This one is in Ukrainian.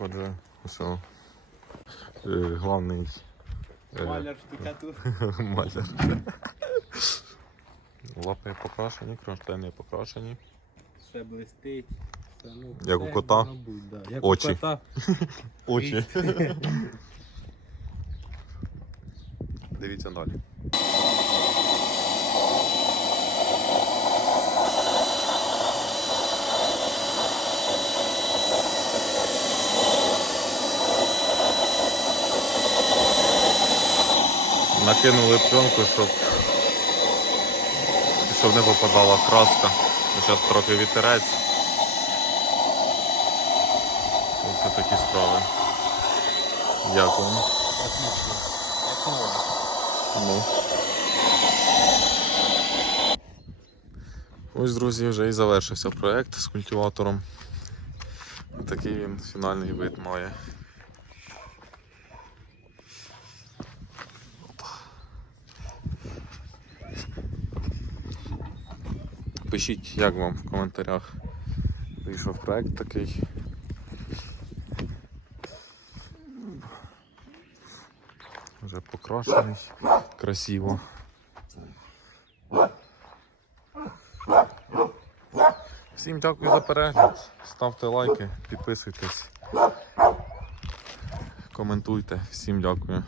Отже, все. Главний е, Маляр штукатур. маляр. Лапи покрашені, кронштейни покрашені. Все блистить. Все, ну, Як у кота. бути, да. Як Очі. у кота. Очі. Дивіться далі. Накинули пленку, щоб, щоб не попадала краска. Зараз трохи вітерець. Ось такі справи. Дякую. Ну. Ось, друзі, вже і завершився проект з культиватором. Такий він фінальний вид має. Пишіть, як вам в коментарях вийшов проект такий. Вже покрашений, красиво. Всім дякую за перегляд. Ставте лайки, підписуйтесь, коментуйте. Всім дякую.